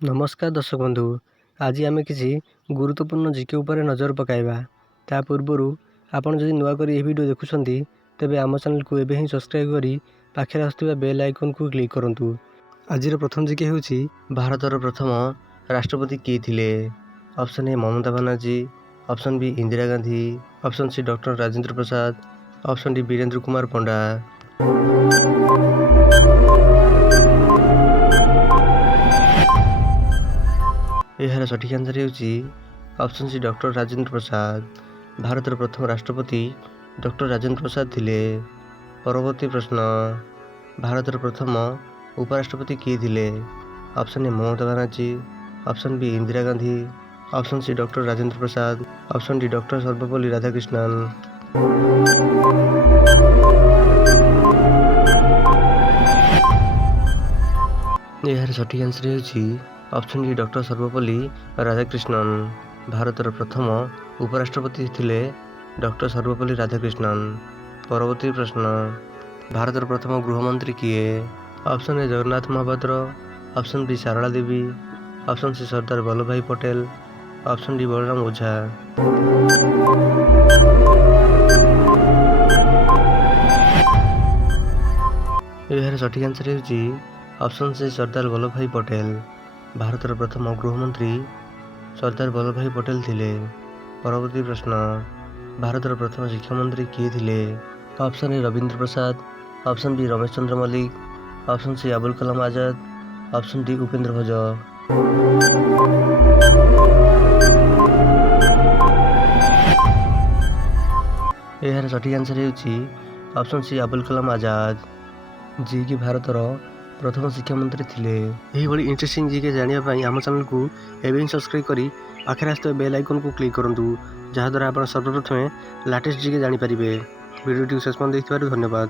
नमस्कार दर्शक बंधु, आज आम किसी गुरुत्वपूर्ण जीके उपर नजर पकाइबा। ता पूर्व आपन जदि नुआ करी वीडियो देखुछंती तेबे आम चैनल को एबे ही सब्सक्राइब करी पाखे आसुवा बेल आइकन को क्लिक करंतु। आज प्रथम जीके होछि भारतर प्रथम राष्ट्रपति किए थिले। Option A Mamata Banerjee, option B Indira Gandhi, option C doctor Rajendra Prasad, option D Virendra Kumar Panda. यार सठिक आंसर होछि option C doctor Rajendra Prasad. भारतर प्रथम राष्ट्रपति डॉक्टर राजेंद्र प्रसाद थिले। परवर्ती प्रश्न, भारतर प्रथम उपराष्ट्रपति किए थिले? Option A Mamata Banerjee, option B Indira Gandhi, option C doctor Rajendra Prasad, option D doctor Sarvepalli Radhakrishnan. यार सठिक आंसर होछि option D doctor Sarvepalli Radhakrishnan. भारतर प्रथम उपराष्ट्रपति थिले डॉक्टर सर्वपल्ली राधाकृष्णन। परवर्ती प्रश्न, भारतर प्रथम गृहमंत्री किए? Option A Jagannath Mahapatra, option B Sarala Devi, option C Sardar Vallabhbhai Patel, option D Balaram Ojha. यार सठिक आंसर होछि option C Sardar Vallabhbhai Patel. भारतर प्रथम गृहमंत्री सरदार वल्लभ भाई पटेल थिले। परवर्ती प्रश्न, भारतर प्रथम शिक्षामंत्री किए थिले? Option A Ravindra Prasad, option B Ramesh Chandra Mallik, option C Abul Kalam Azad, option D Upendra Bhoj. यार सठिक आंसर होछि ऑप्शन सी अबुल कलाम आजाद, जी कि भारतर प्रथम शिक्षामंत्री थिले। यही बड़ी इंटरेस्टिंग जीके जानिया पई आम चैनल को एबे ही सब्सक्राइब करी पाखे आसुवा बेल आइकन को क्लिक करंतु, जहाद्वारा आप सर्वप्रथमे लाटेस्ट जीके जानी पारिबे। वीडियो शेष पर्यंत देखिथिबारु धन्यवाद।